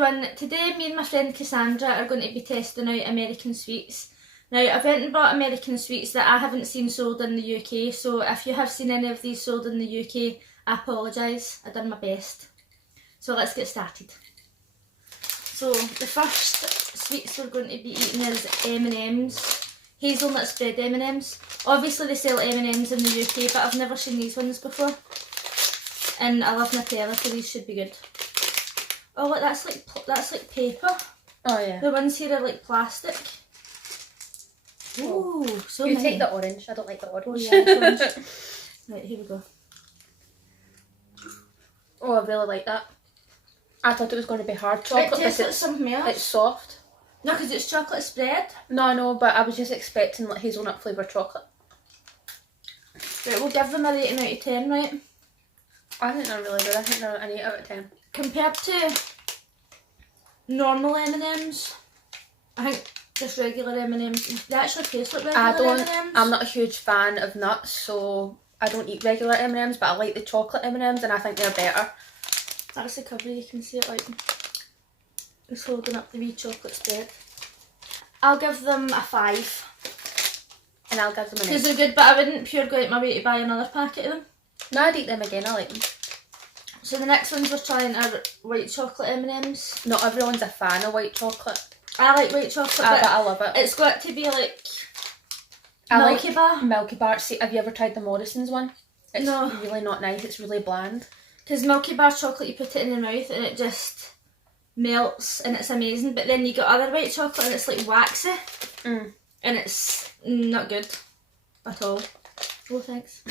everyone, today me and my friend Cassandra are going to be testing out American sweets. Now I've went and bought American sweets that I haven't seen sold in the UK, so if you have seen any of these sold in the UK, I apologise, I've done my best. So let's get started. So the first sweets we're going to be eating is Eminems, hazelnut spread Eminems. Obviously they sell Eminems in the UK, but I've never seen these ones before. And I love Nutella, so these should be good. Oh look, that's like paper. Oh yeah. The ones here are like plastic. Ooh, so you many. take the orange. I don't like the orange. Oh yeah, the orange. Right, here we go. Oh, I really like that. I thought it was going to be hard chocolate. It tastes like something else. It's soft. No, because it's chocolate spread. No, I know, but I was just expecting like hazelnut flavoured chocolate. Right, we'll give them a rating out of 10, right? I think they're really good. I think they're an 8 out of 10. Compared to normal M&Ms, I think just regular M&Ms, they actually taste like regular M&Ms. I'm not a huge fan of nuts, so I don't eat regular M&Ms, but I like the chocolate M&Ms and I think they're better. That's the cover, you can see it like it's holding up the wee chocolate spread. I'll give them a 5. And I'll give them an 8. Because they're good, but I wouldn't pure go out my way to buy another packet of them. No, I'd eat them again, I like them. So the next ones we're trying are white chocolate M&Ms. Not everyone's a fan of white chocolate. I like white chocolate, but I love it. It's got to be like I Milky like Bar. Milky Bar. See, have you ever tried the Morrison's one? It's no. Really not nice, it's really bland. Because Milky Bar chocolate, you put it in your mouth and it just melts and it's amazing. But then you got other white chocolate and it's like waxy. And it's not good at all. Oh, thanks.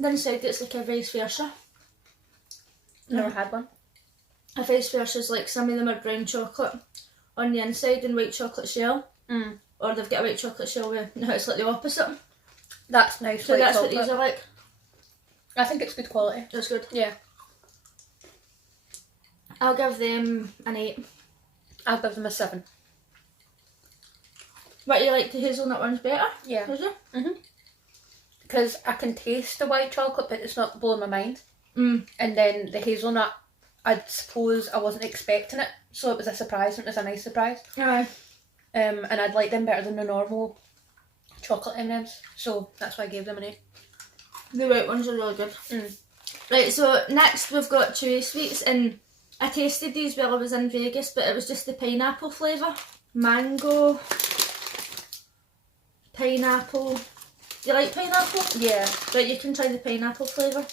The inside it's like a vice versa. Never had one. A vice versa is like some of them are brown chocolate on the inside and white chocolate shell. Or they've got a white chocolate shell with, no, it's like the opposite. That's nice. So that's chocolate. What these are like. I think it's good quality. It's good. Yeah. I'll give them an 8. I'll give them a 7. What, you like the hazelnut ones better? Yeah. Does you? Because I can taste the white chocolate, but it's not blowing my mind. And then the hazelnut, I suppose I wasn't expecting it, so it was a surprise, and it was a nice surprise. Aye. And I'd like them better than the normal chocolate M&Ms, so that's why I gave them an 8. The white ones are really good. Right, so next we've got chewy sweets, and I tasted these while I was in Vegas, but it was just the pineapple flavour. Mango, pineapple. Do you like pineapple? Yeah. Right, you can try the pineapple flavour.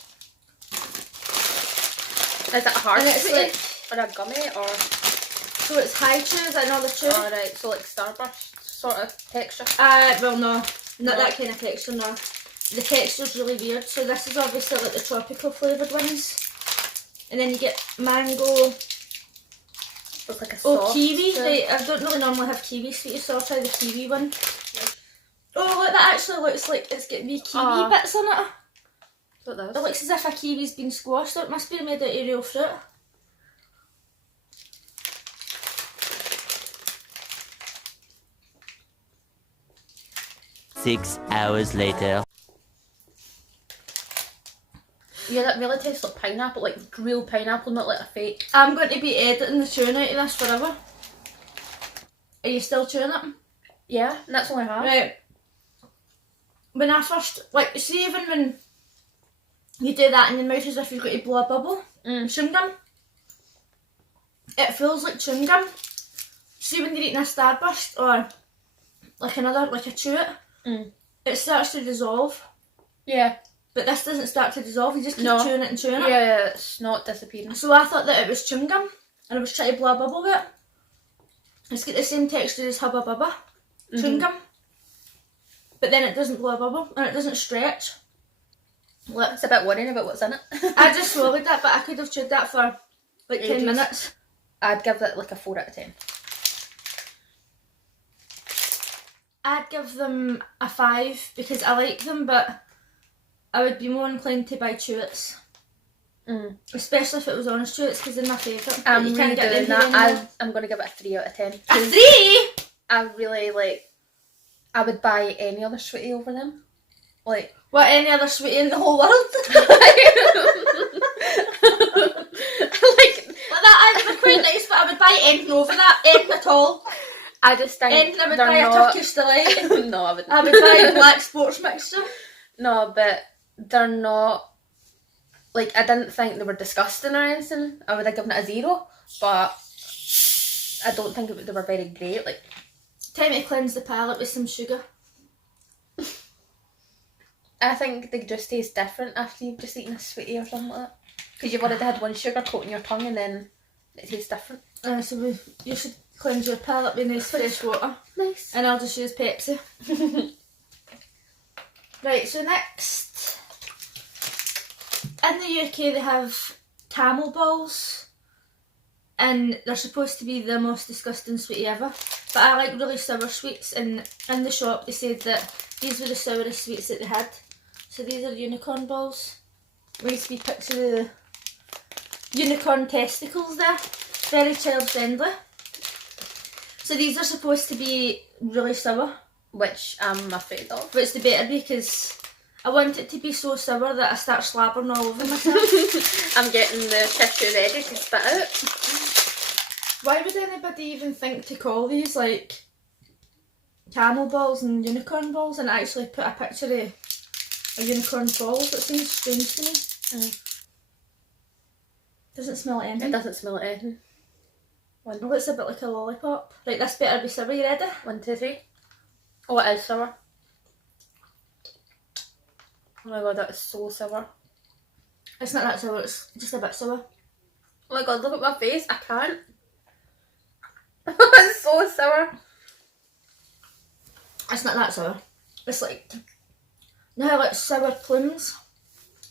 Is it a hard sweet like, or a gummy, or? So it's high chew, is that another chew? Alright, so like Starburst sort of texture? Well no, not that kind of texture, no. The texture's really weird, so this is obviously like the tropical flavoured ones. And then you get mango. It's like a soft kiwi. Right, I don't really normally have kiwi sweets, so I'll try the kiwi one. Oh look, that actually looks like it's got wee kiwi bits in it. What that is? It looks as if a kiwi's been squashed, so it must be made out of real fruit. Six hours later. Yeah, that really tastes like pineapple, like real pineapple, not like a fake. I'm going to be editing the chewing out of this forever. Are you still chewing it? Yeah, and that's all I have. Right. When I first, like, see even when you do that in your mouth as if you've got to blow a bubble, chewing gum, it feels like chewing gum. See when you're eating a Starburst or like another, like a chew it starts to dissolve. Yeah. But this doesn't start to dissolve, you just keep chewing it and chewing it. Yeah, it's not disappearing. So I thought that it was chewing gum and I was trying to blow a bubble with it. It's got the same texture as Hubba Bubba chewing gum. But then it doesn't blow a bubble and it doesn't stretch. Look. It's a bit worrying about what's in it. I just swallowed that, but I could have chewed that for like 10 minutes. I'd give it like a 4 out of 10. I'd give them a 5 because I like them, but I would be more inclined to buy Chewits. Especially if it was orange Chewits because they're my favourite. I'm you really can't doing get that. I'm going to give it a 3 out of 10. A 3? I really like, I would buy any other sweetie over them. Like, what, any other sweetie in the whole world? call. I just think And I would they're buy a not... Turkish delight. No, I wouldn't. I would buy a black sports mixture. No, but they're not... Like, I didn't think they were disgusting or anything. I would have given it a 0, but I don't think they were very great. Like, Time to cleanse the palate with some sugar. I think they just taste different after you've just eaten a sweetie or something like that. Because you've already had one sugar coating your tongue and then it tastes different. So you should cleanse your palate with nice fresh water. Nice. And I'll just use Pepsi. Right, so next. In the UK they have camel balls. And they're supposed to be the most disgusting sweetie ever. But I like really sour sweets, and in the shop they said that these were the sourest sweets that they had. So these are unicorn balls. Nice wee picture of the unicorn testicles there. Very child friendly. So these are supposed to be really sour. Which I'm afraid of. Which they better be, because I want it to be so sour that I start slabbering all over myself. I'm getting the tissue ready to spit out. Why would anybody even think to call these like camel balls and unicorn balls and actually put a picture of a unicorn balls? It seems strange to me. Doesn't smell like anything. It doesn't smell like anything. Oh, it's a bit like a lollipop. Right, this better be sour. You ready? 1, 2, 3. Oh, it is sour. Oh my god, that is so sour. It's not that sour, it's just a bit sour. Oh my god, look at my face. I can't. It's so sour. It's not that sour. It's like, you know how like sour plumes?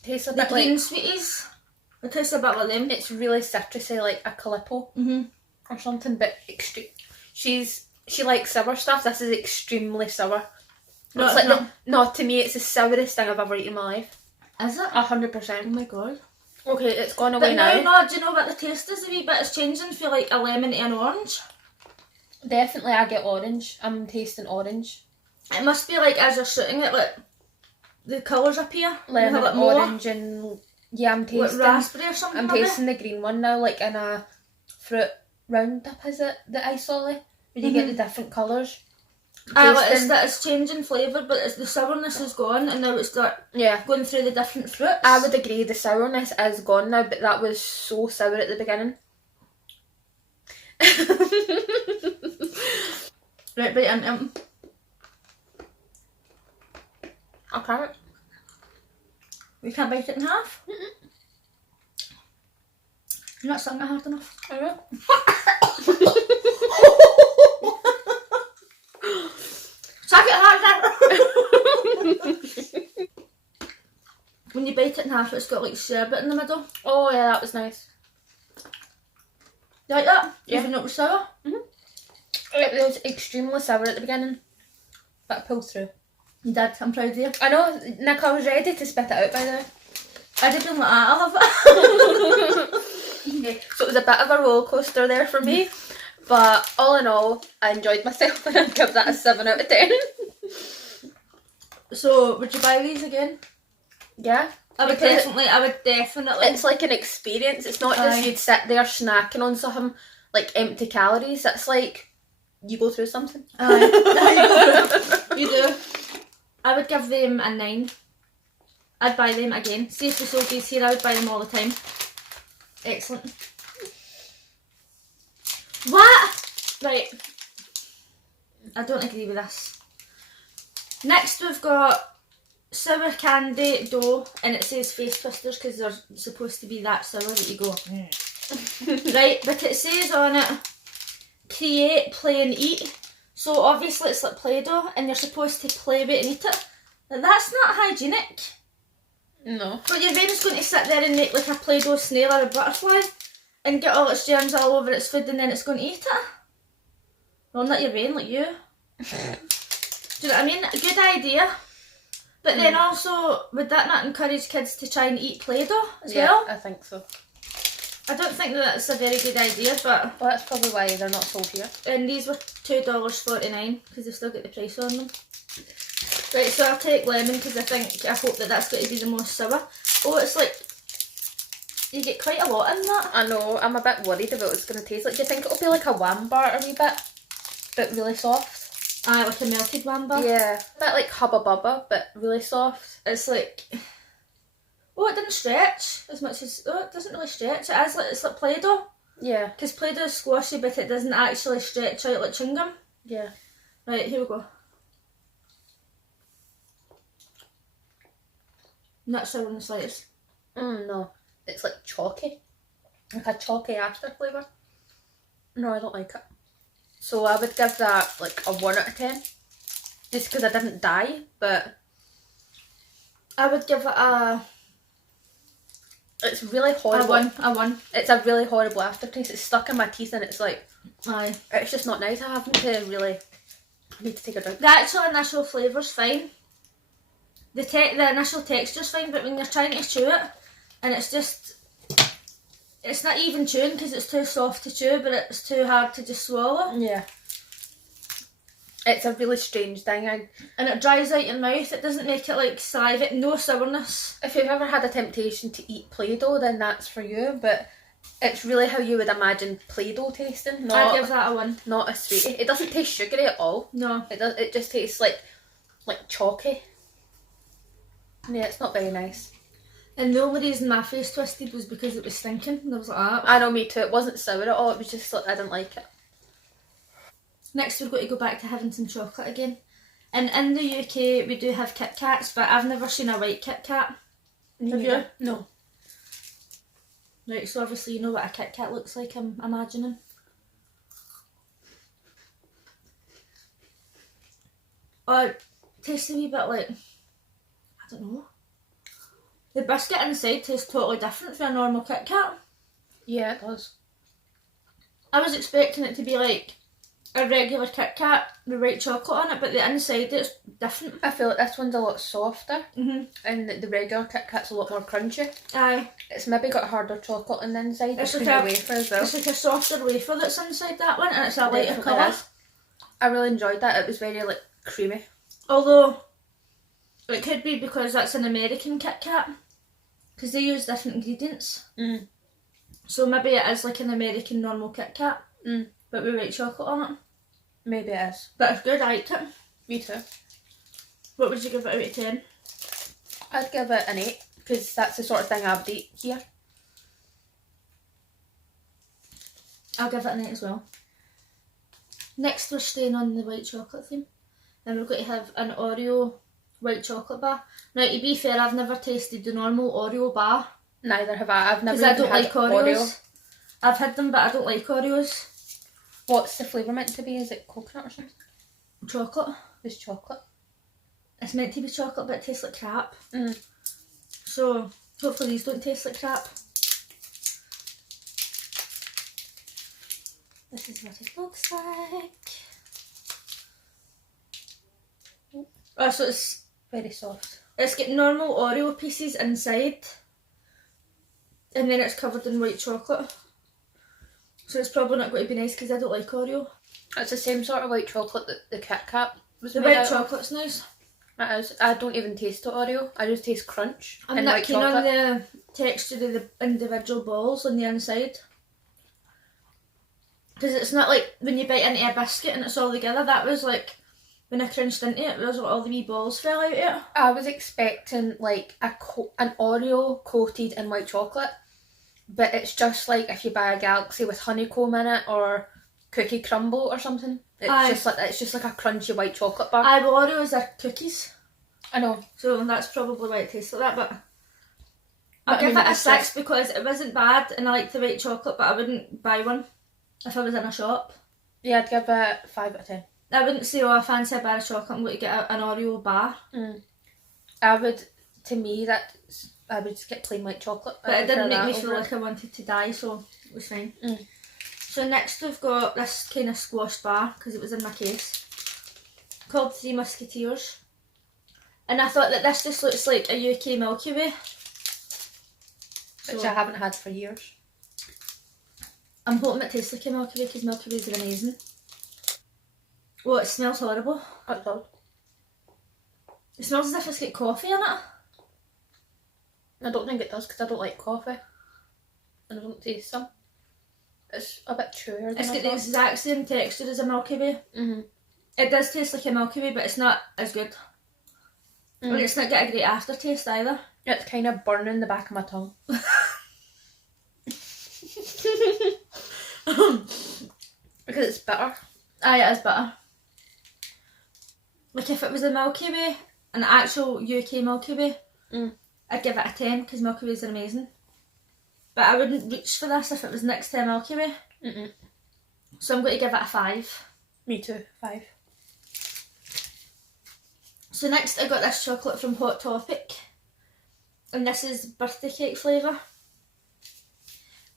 Tastes a The bit green like... sweeties? It tastes a bit like them. It's really citrusy, like a Calippo or something, but extreme. She likes sour stuff. This is extremely sour. No, It's it's like not. no, to me, it's the sourest thing I've ever eaten in my life. Is it? 100%. Oh my god. Okay, it's gone But away now. no, do you know what the taste is a wee bit? It's changing for like a lemon to an orange. Definitely, I get orange. I'm tasting orange. It must be like as you're shooting it, like the colours appear. Lemon, like more, orange, and yeah, I'm like tasting. raspberry or something. I'm maybe. tasting the green one now, like in a fruit roundup. Is it the ice ollie? Where you get the different colours. It's changing flavour, but the sourness is gone, and now it's Yeah, going through the different fruits. I would agree. The sourness is gone now, but that was so sour at the beginning. Right, bite into it. I can't. You can't bite it in half. You're not sucking it hard enough. I know. Suck it harder! When you bite it in half, it's got like sherbet in the middle. Oh yeah, that was nice. You like that? Yeah. Even though it was sour? It was extremely sour at the beginning, but I pulled through. You did, I'm proud of you. I know, Nick, I was ready to spit it out by the way. I'd have been like, I'll have it. Okay, so it was a bit of a roller coaster there for me, but all in all, I enjoyed myself and I'd give that a 7 out of 10. So, would you buy these again? Yeah. I would Because definitely. It's like an experience. It's not just you'd sit there snacking on something like empty calories. It's like you go through something. You do. I would give them a 9. I'd buy them again. See if the Sophie's here, I would buy them all the time. Excellent. What? Right. I don't agree with this. Next we've got sour candy dough, and it says face twisters because they're supposed to be that sour that you go right, but it says on it create, play and eat, so obviously it's like Play-Doh and you're supposed to play with it and eat it. Now, that's not hygienic. No. But your brain's going to sit there and make like a Play-Doh snail or a butterfly and get all its germs all over its food and then it's going to eat it. Well, not your brain, like you. Do you know what I mean? A good idea. But then also, would that not encourage kids to try and eat Play-Doh as well? I think so. I don't think that that's a very good idea, but... Well, that's probably why they're not sold here. And these were $2.49 because they've still got the price on them. Right, so I'll take lemon because I hope that that's going to be the most sour. Oh, it's like... You get quite a lot in that. I know, I'm a bit worried about what it's going to taste like. Do you think it'll be like a wham bar a wee bit? but really soft. Aye, like a melted wamba. Yeah, a bit like Hubba Bubba, but really soft. It's like, oh, it didn't stretch as much as, oh, it doesn't really stretch. It is like, it's like Play-Doh. Yeah. Because Play-Doh is squashy, but it doesn't actually stretch out like chewing gum. Yeah. Right, here we go. Not sour in the slightest. No. It's like chalky. Like a chalky after flavour. No, I don't like it. So I would give that like a 1 out of 10. Just because I didn't die, but... I would give it a It's really horrible. A one. It's a really horrible aftertaste. It's stuck in my teeth and it's like... Aye. It's just not nice. I have to really... I need to take a drink. The actual initial flavour's fine. The initial texture's fine, but when you're trying to chew it, and it's just... It's not even chewing because it's too soft to chew, but it's too hard to just swallow. Yeah. It's a really strange thing. And it dries out your mouth. It doesn't make it like saliva. No sourness. If you've ever had a temptation to eat Play-Doh, then that's for you, but it's really how you would imagine Play-Doh tasting. I'd give that a 1. Not a sweetie. It doesn't taste sugary at all. No. It just tastes like chalky. Yeah, it's not very nice. And the only reason my face twisted was because it was stinking. And I was like, ah. I know, me too. It wasn't sour at all. It was just like, I didn't like it. Next we're going to go back to having some chocolate again. And in the UK we do have Kit Kats, but I've never seen a white Kit Kat. Have you? No. Right, so obviously you know what a Kit Kat looks like, I'm imagining. Oh, it tastes a wee bit like, I don't know. The biscuit inside tastes totally different from a normal Kit Kat. Yeah, it does. I was expecting it to be like a regular Kit Kat with white chocolate on it, but the inside it's different. I feel like this one's a lot softer, and the regular Kit Kat's a lot more crunchy. Aye. It's maybe got harder chocolate on the inside. It's like like a wafer as well. It's like a softer wafer that's inside that one, and it's a lighter Definitely colour. is. I really enjoyed that. It was very like creamy. Although it could be because that's an American Kit Kat, because they use different ingredients. So maybe it is like an American normal Kit Kat, but with white chocolate on it. Maybe it is. But it's good, I liked it. Me too. What would you give it out of 10? I'd give it an 8, because that's the sort of thing I would eat here. I'll give it an 8 as well. Next we're staying on the white chocolate theme. And we're going to have an Oreo white chocolate bar. Now to be fair, I've never tasted the normal Oreo bar. Neither have I. I've never Because I don't had like Oreos. I've had them, but I don't like Oreos. What's the flavour meant to be? Is it coconut or something? Chocolate. It's chocolate. It's meant to be chocolate, but it tastes like crap. So hopefully these don't taste like crap. This is what it looks like. Oh, so it's Very soft. got normal Oreo pieces inside, and then it's covered in white chocolate. So it's probably not going to be nice because I don't like Oreo. It's the same sort of white chocolate that the Kit Kat was The made white out of. chocolate's nice. It is. I don't even taste the Oreo. I just taste crunch I'm and not white keen chocolate. on the texture of the individual balls on the inside. Because it's not like when you bite into a biscuit and it's all together. That was like, when I crunched into it, was all the wee balls fell out of it. I was expecting like an Oreo coated in white chocolate, but it's just like if you buy a Galaxy with honeycomb in it or cookie crumble or something. It's just like a crunchy white chocolate bar. Aye, well, Oreos are cookies. I know. So that's probably why it tastes like that, but I'll I give mean, it a it's 6 just- because it wasn't bad and I like the white chocolate, but I wouldn't buy one if I was in a shop. Yeah, I'd give it 5 out of 10. I wouldn't say, oh, I fancy a bar of chocolate, I'm going to get an Oreo bar. I would just get plain white chocolate. But it didn't make me feel over like I wanted to die, so it was fine. So next we've got this kind of squash bar, because it was in my case, called 3 Musketeers. And I thought that this just looks like a UK Milky Way. which I haven't had for years. I'm hoping it tastes like a Milky Way, because Milky Ways are amazing. Oh, it smells horrible. It does. It smells as if it's got coffee in it. I don't think it does because I don't like coffee. And I don't taste some. It's a bit truer than It's I got the thought. exact same texture as a Milky Way. Mm-hmm. It does taste like a Milky Way, but it's not as good. And it's not got a great aftertaste either. It's kind of burning the back of my tongue. Because it's bitter. Aye, it is bitter. Like if it was a Milky Way, an actual UK Milky Way, I'd give it a 10 because Milky Ways are amazing. But I wouldn't reach for this if it was next to a Milky Way. Mm-mm. So I'm going to give it a 5. Me too, 5. So next I got this chocolate from Hot Topic. And this is birthday cake flavour.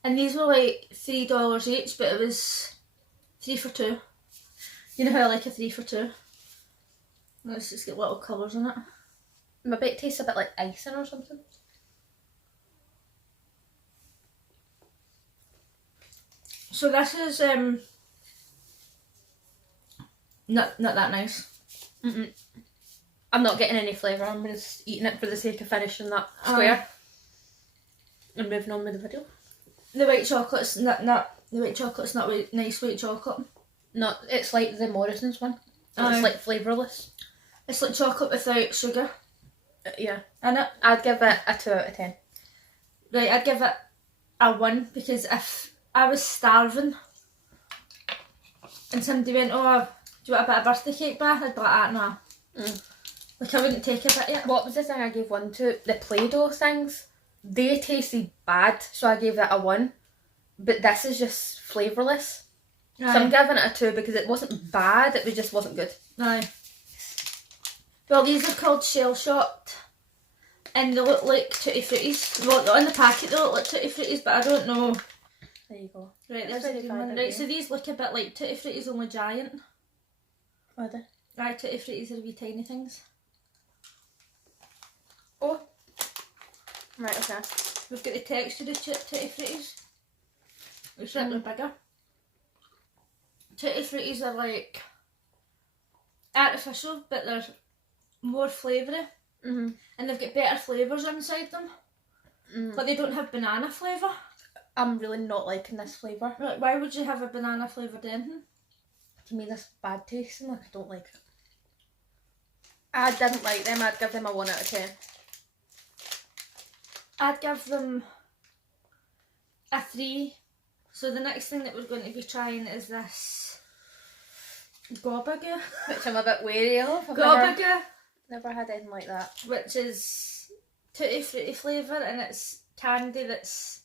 And these were like $3 each, but it was 3 for 2. You know how I like a 3 for 2? Let's just get little colours in it. Maybe it tastes a bit like icing or something. So this is not that nice. Mm-mm. I'm not getting any flavour, I'm just eating it for the sake of finishing that square. And moving on with the video. The white chocolate's not nice white chocolate. No, it's like the Morrison's one. Aye. It's like flavourless. It's like chocolate without sugar Yeah. in it. I'd give it a 2 out of 10. Right, I'd give it a 1 because if I was starving and somebody went, oh, do you want a bit of birthday cake back? I'd be like, nah. Like I wouldn't take a bit yet. What was the thing I gave 1 to? The Play-Doh things. They tasted bad, so I gave it a 1. But this is just flavourless. Aye. So I'm giving it a 2 because it wasn't bad, it just wasn't good. Aye. Well, these are called Shell Shocked. And they look like Tutti Fruttis. Well, on the packet they look like Tutti Fruttis, but I don't know. There you go. Right, That's there's a very green bad one. of Right, you. so these look a bit like Tutti Fruttis, only giant. Are they? Aye, Tutti Fruttis are wee tiny things. Oh. Right, okay. We've got the texture of Tutti Fruttis. They're slightly bigger. Tutti Fruttis are like artificial, but they're more flavoury. Mm-hmm. And they've got better flavours inside them. But they don't have banana flavour. I'm really not liking this flavour. Like, why would you have a banana flavoured anything? To me, this bad tasting, like I don't like it. I didn't like them, I'd give them a 1 out of 10. I'd give them a 3. So the next thing that we're going to be trying is this Gobagoo. Which I'm a bit wary of. I've Gobagoo, never had anything like that. which is Tutti Frutti flavour, and it's candy that's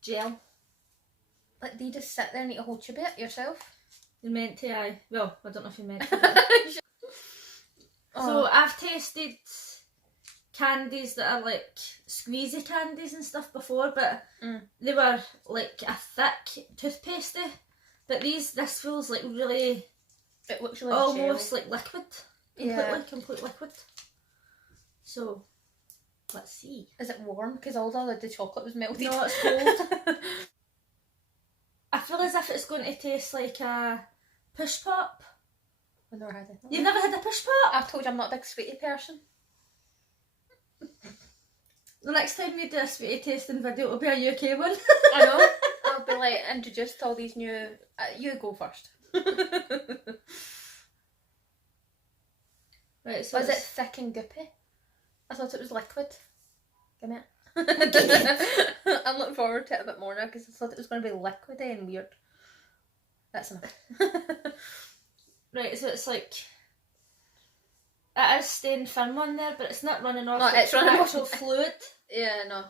gel. Like, do you just sit there and eat a whole tube of it yourself? You're meant to, aye. Well, I don't know if you're meant to. So I've tasted candies that are like squeezy candies and stuff before, but they were like a thick toothpaste. But this feels like really, it looks like almost gel. like liquid. Complete liquid. So, let's see. Is it warm? Because all the chocolate was melted. No, it's cold. I feel as if it's going to taste like a push pop. I've never had it. You've never had a push pop? I've told you I'm not a big sweetie person. The next time you do a sweetie tasting video, it'll be a UK one. I know. I'll be like introduced to all these new. You go first. Right, so Was it thick and goopy? I thought it was liquid. Give me it. I'm looking forward to it a bit more now because I thought it was going to be liquidy and weird. That's enough. Right, so it's like it is staying firm on there, but it's not running off. No, it's running off. actual fluid. Yeah, no.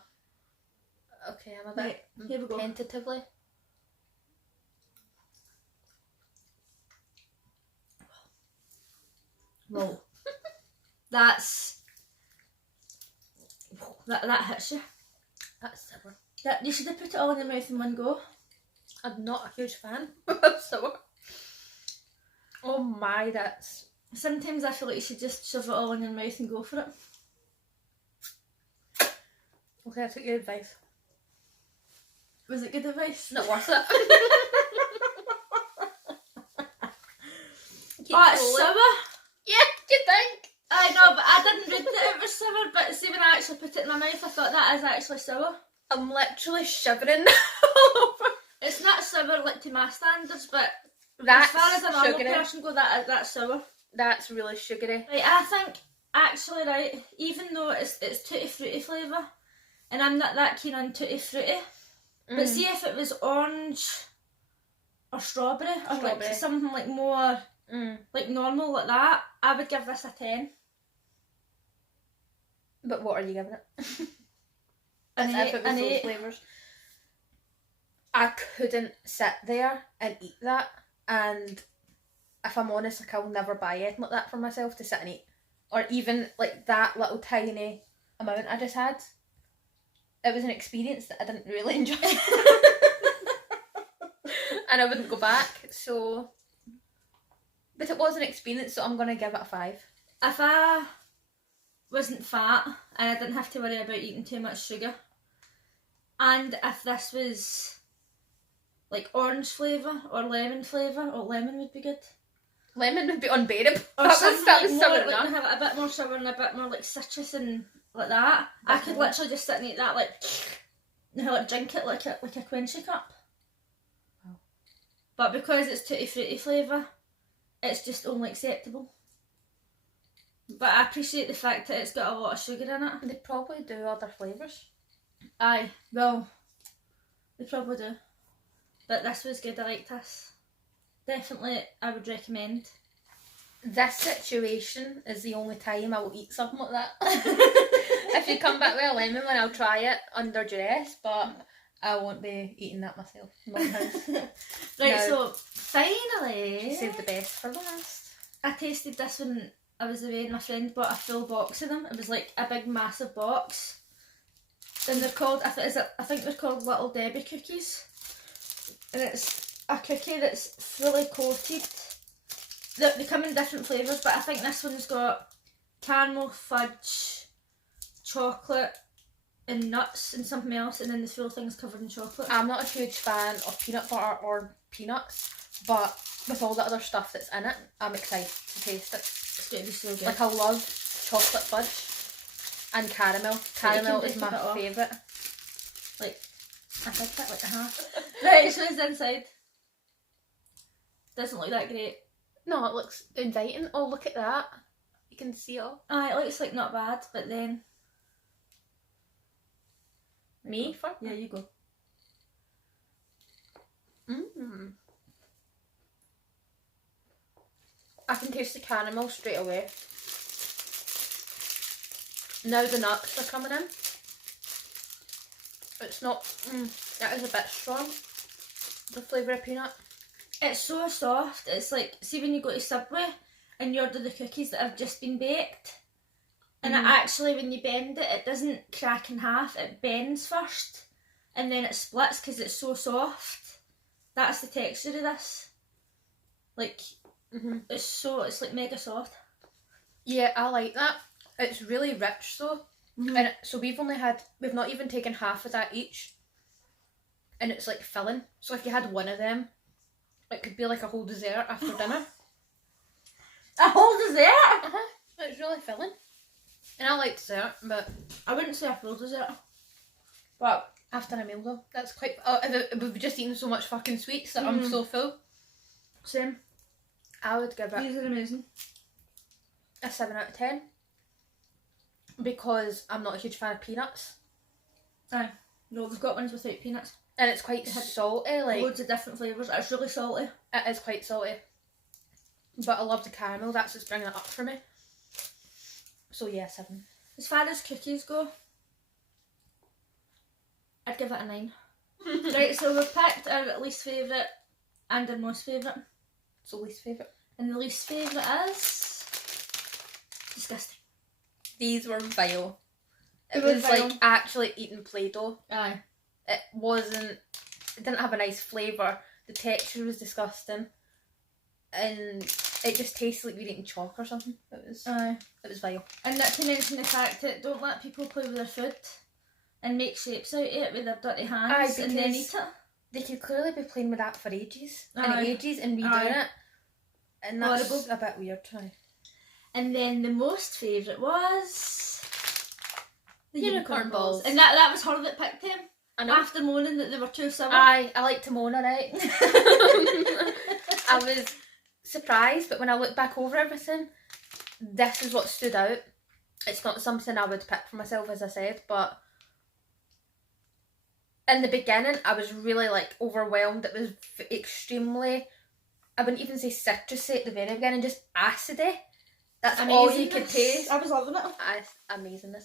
Okay, I'm a bit Right, here we go. tentatively. Whoa. That's that hits you. That's sour. That you should have put it all in your mouth in one go. I'm not a huge fan of sour. Oh my, that's... Sometimes I feel like you should just shove it all in your mouth and go for it. Okay, I took your advice. Was it good advice? Not worth it. Oh, it's sour. Yeah, you think? I know, but I didn't read that it was sour. But see, when I actually put it in my mouth, I thought that is actually sour. I'm literally shivering all over. It's not sour like to my standards, but That's as far as a normal sugary. person go, that's sour. That's really sugary. Right, I think actually, right, even though it's tutti frutti flavour, and I'm not that keen on tutti frutti, but see if it was orange or strawberry or like something like more like normal like that, I would give this a 10. But what are you giving it? An As if it was an those 8. flavours. I couldn't sit there and eat that, and if I'm honest, like I'll never buy anything like that for myself to sit and eat. Or even like that little tiny amount I just had. It was an experience that I didn't really enjoy. And I wouldn't go back, so... But it was an experience, so I'm going to give it a 5. If I wasn't fat and I didn't have to worry about eating too much sugar, and if this was like orange flavour or lemon would be good. Lemon would be unbearable. Or something like was more, sour like enough. have a bit more sour and a bit more like citrus and like that. I could literally just sit and eat that like drink it like a quenchy cup. Wow. But because it's tutti frutti flavour, it's just only acceptable. But I appreciate the fact that it's got a lot of sugar in it. They probably do other flavours. Aye, well, they probably do. But this was good, I liked this. Definitely, I would recommend. This situation is the only time I will eat something like that. If you come back with a lemon one, I'll try it under duress, but I won't be eating that myself. Right, No. so finally, Save the best for last. I tasted this when I was away and my friend bought a full box of them. It was like a big massive box. And they're called, I think they're called Little Debbie cookies. And it's a cookie that's fully coated. They come in different flavours, but I think this one's got caramel, fudge, chocolate and nuts and something else, and then the full thing's covered in chocolate. I'm not a huge fan of peanut butter or peanuts, but with all the other stuff that's in it, I'm excited to taste it. It's going to be so good. Like I love chocolate fudge and caramel. Caramel is my favourite. Like, I think that like a half. Right, so it's inside. Doesn't look that great. No, it looks inviting. Oh, look at that. You can see it all. Aye, it looks like not bad, but then... Me for? Yeah, you go. I can taste the caramel straight away. Now the nuts are coming in. It's not... that is a bit strong. The flavour of peanut. It's so soft. It's like, see when you go to Subway and you order the cookies that have just been baked, and it actually, when you bend it, it doesn't crack in half. It bends first, and then it splits because it's so soft. That's the texture of this. Like, it's like mega soft. Yeah, I like that. It's really rich though. And so we've not even taken half of that each. And it's like filling. So if you had one of them, it could be like a whole dessert after dinner. A whole dessert? It's really filling. And I like dessert, but... I wouldn't say a full dessert. But after a meal though, that's quite... we've just eaten so much fucking sweets that I'm so full. Same. I would give it These are amazing. a 7 out of 10. Because I'm not a huge fan of peanuts. Aye. No, we've got ones without peanuts. And it's quite salty, like... Loads of different flavours. It's really salty. It is quite salty. But I love the caramel, that's what's bringing it up for me. So yeah, 7. As far as cookies go, I'd give it a 9. Right, so we've picked our least favourite and our most favourite. So least favourite. And the least favourite is... disgusting. These were vile. It They were was vile. like actually eating Play-Doh. Aye. It didn't have a nice flavour. The texture was disgusting. And it just tasted like we were eating chalk or something. Aye. It was vile. And not to mention the fact that don't let people play with their food and make shapes out of it with their dirty hands and then eat it. They could clearly be playing with that for ages. Aye. And ages and redoing it. And that's Horrible. a bit weird. Aye. And then the most favourite was... the Unicorn balls. And that was her that picked them. I know. After moaning that they were too sour. I like to moan, alright. I was surprised, but when I look back over everything, this is what stood out. It's not something I would pick for myself, as I said, but in the beginning I was really like overwhelmed. It was extremely, I wouldn't even say citrusy at the very beginning, just acidy. That's all you could taste. I was loving it. Amazingness.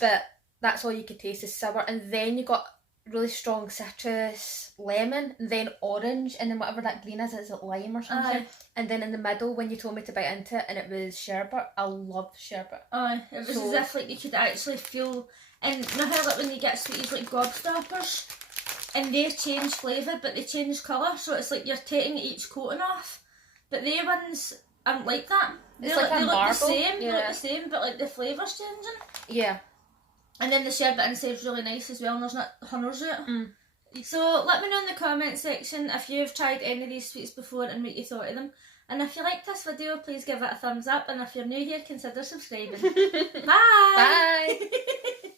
But that's all you could taste is sour, and then you got really strong citrus, lemon, and then orange, and then whatever that green is it lime or something? Aye. And then in the middle, when you told me to bite into it, and it was sherbet. I love sherbet. Aye, it was as if like you could actually feel, and you know how like when you get sweeties like gobstoppers, and they change flavour but they change colour, so it's like you're taking each coating off, but they ones aren't like that. It's like they a look marble. the same, Yeah. they look the same, but like the flavour's changing. Yeah. And then the sherbet inside's really nice as well, and there's not hunters to it. Mm. So let me know in the comment section if you've tried any of these sweets before and what you thought of them. And if you liked this video, please give it a thumbs up, and if you're new here, consider subscribing. Bye! Bye!